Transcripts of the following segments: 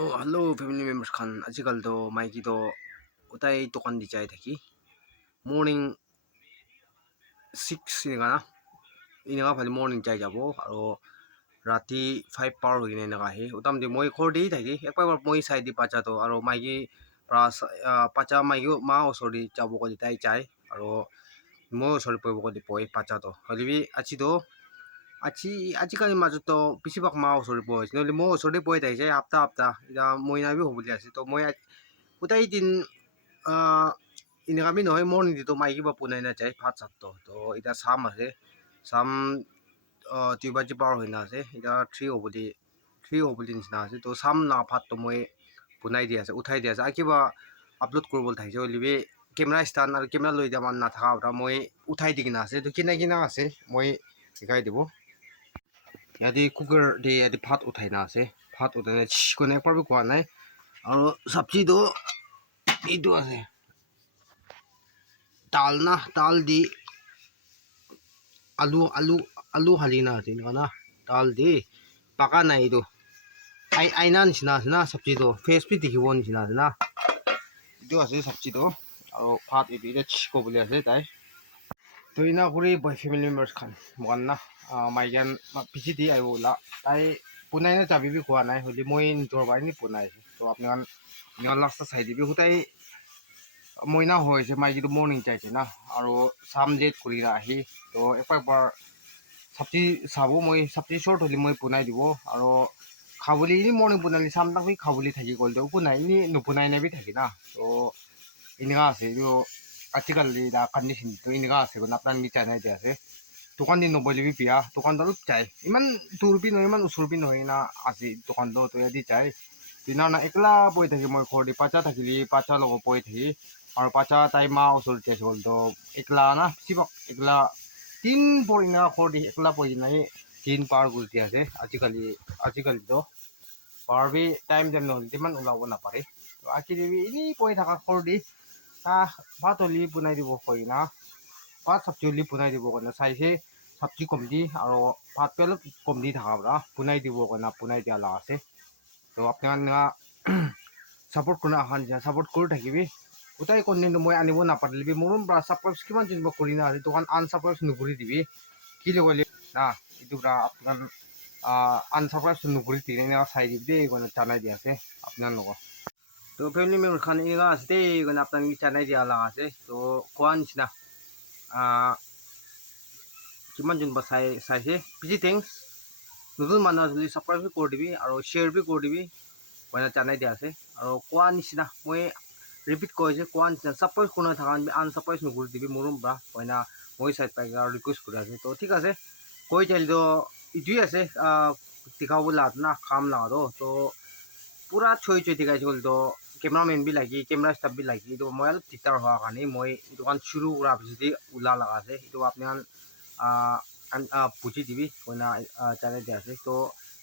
Oh, hello family members khan. Ajikal to maiki to utai tokan di jai thaki. Morning 6 ni kana. Ini ka phali morning jai jabo aro rati 5 par hoine na ka he. Utam de moi khor di thaki. Ekbar moi side di pacha to aro maiki pra pacha maiki ma osori jabo ko di tai jai aro moi osori poibo ko di poi pacha to. Holibi achi to 아직까지 맞았도 비시박 마우 소리 보이지. 너리 뭐 소리 보이다 이제 앞다. 야 모이나비 호불이 하시 또 모야 우다이딘 이네가미 너의 모닝디도 마이기 바쁘네나 자이 파착도 또 이다 삼아세 삼 튜바지 바로 해나세 이다 3 오블린 지나세 또 삼나 팟도 모에 보나이디아세 우타이디아세 아키바 upload করবল থাইছে Libby camera stand are camera লই দামান না থাকা ওটা মই উঠাই দিগিনা আছে তো কিনা আছে মই দেখাই দেব यादी कुकर दे यादी भात उठाइना আছে ভাত উঠাইনা চিকনে একবাৰবি কোৱা নাই আৰু সবজি তো এইটো আছে তাল দি আলু হালিনা আছে না তাল দি পাকা নাই এইটো আইনা নিচিনা আছে না সবজি তো ফেস পি দেখিব নিচিনা আছে না এইটো আছে সবজি তো আৰু ভাত এইটো চিকো বুলি আছে তাই তো ইনা কৰি বয় ফ্যামিলি মেম্বাৰ্স খান মন না মাইগান পিছিদি আইবলা তাই পুনাইনা যাবিবি কোৱা নাই হলি মই জৰবাইনি পুনাইছে তো আপনান নিয়া লাস্ট সাইড দিবি হুতাই মইনা হইছে মাইগি তো মর্নিং চাইছে না আৰু সামজেট কৰি আহি তো একবাৰ সবজি সাবো মই সবজি শৰ্ট হলি মই পুনাই দিব আৰু খাবলি নি মর্নিং পুনালি সামটা বি খাবলি থাকি গল তো পুনাই নি নুপুনাই নেবি থাকি না তো ইনগা আছে তো আজকালি দা কন্ডিশন তো ইনগা আছে কোন আপনান নি চাই নাই আছে দোকান দিন নবলিবি পিয়া দোকান দালুত চাই ইমান দূৰবি নহয় ইমান উচুৰবি নহয় না আজি দোকান দ তো ইয়াদি চাই দিনা না একলা বই থাকি মই খৰদি পাচা থাকিলি পাচা লগ বই থাকি আৰু পাচা তাই মা উচুৰ চেছ হল তো একলা না সিবক একলা 3 পইনা খৰদি একলা পই নাই 3 পাৰ গুলতি আছে আজিকালি তো পাৰবি টাইম যেন নহল ইমান ওলাব না পাৰে তো আকি দিবি ইনি পই থাকা খৰদি ভাতলি বুনাই দিব কই না পাঁচ সবজি পুনাই দিব কনা সাইছে সবজি কমদি আৰু ভাত পেল কমদি থাকাবৰা পুনাই দিব কনা পুনাই দিয়া লা আছে তো আপনাৰা সাপোৰ্ট কৰনা হান সাপোৰ্ট কৰি থাকিবি উতাই কন্টেন্ট মই আনিব না পাৰলিবি মোৰম ব্ৰা সাবস্ক্ৰাইব কিমান জিনব কৰিনা আছে দোকান আনসাবস্ক্ৰাইব নুকৰি দিবি কি লগলি না ইটো ব্ৰা আপনাৰ আনসাবস্ক্ৰাইব নুকৰি দিনে না চাই দিবি কনা জানাই দিয়া আছে আপনার লগ তো ফ্যামিলি মেম্বার খান ইগা আছে কনা আপনার জানাই দিয়া লা আছে তো কোৱা নিচিনা কিমান জন বা চাইছে পিজি থ্যাঙ্কস নতুন মানুহ যদি সাবস্ক্ৰাইব কৰি দিবি আৰু শেয়াৰ বি কৰি দিবি মই জানাই দিয়া আছে আৰু কোৱা নিচিনা মই ৰিপিট কৰিছে কোৱা নিচিনা সাবস্ক্ৰাইব কোনো থাকা আনসাবস্ক্ৰাইব নকৰি দিবি মোৰম ব্ৰা কইনা মই সাইড পাই আৰু ৰিকুৱেষ্ট কৰি আছে তো ঠিক আছে কৈ চাইল তো ইটোই আছে দেখাব লাগ না কাম লাগা তো পুরা ছয় দেখাইছে হল তো ক্যামেরাম্যান বি লাগি ক্যামেরা স্টাফ বি লাগি তো মই অলপ দিগদাৰ হোৱা কাৰণে মই দোকান শুৰু কৰা পিছতে ওলা লাগা আছে তো আপনার বুঝি দিবি কইনা জানাই দিয়া আছে তো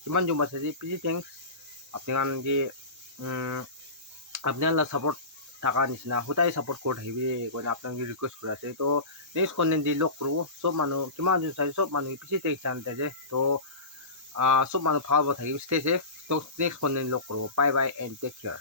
কিমান জমা আছে পিজি থ্যাঙ্কস আপনার যে আপনার সাপোর্ট থাকা নিচিনা হুতাই সাপোর্ট কৰি থাকিবি কইনা আপনাৰ ৰিকোয়েস্ট কৰি আছে তো নেক্সট কন্টেন্ট দি লগ করব সব মানুহ কিমান জন চাই সব মানুহ পিজি থ্যাঙ্কস জানতে তো সব মানুহ ভাল থাকিবি স্টে সেফ তো নেক্সট কন্টেন্ট লগ করব bye bye and take care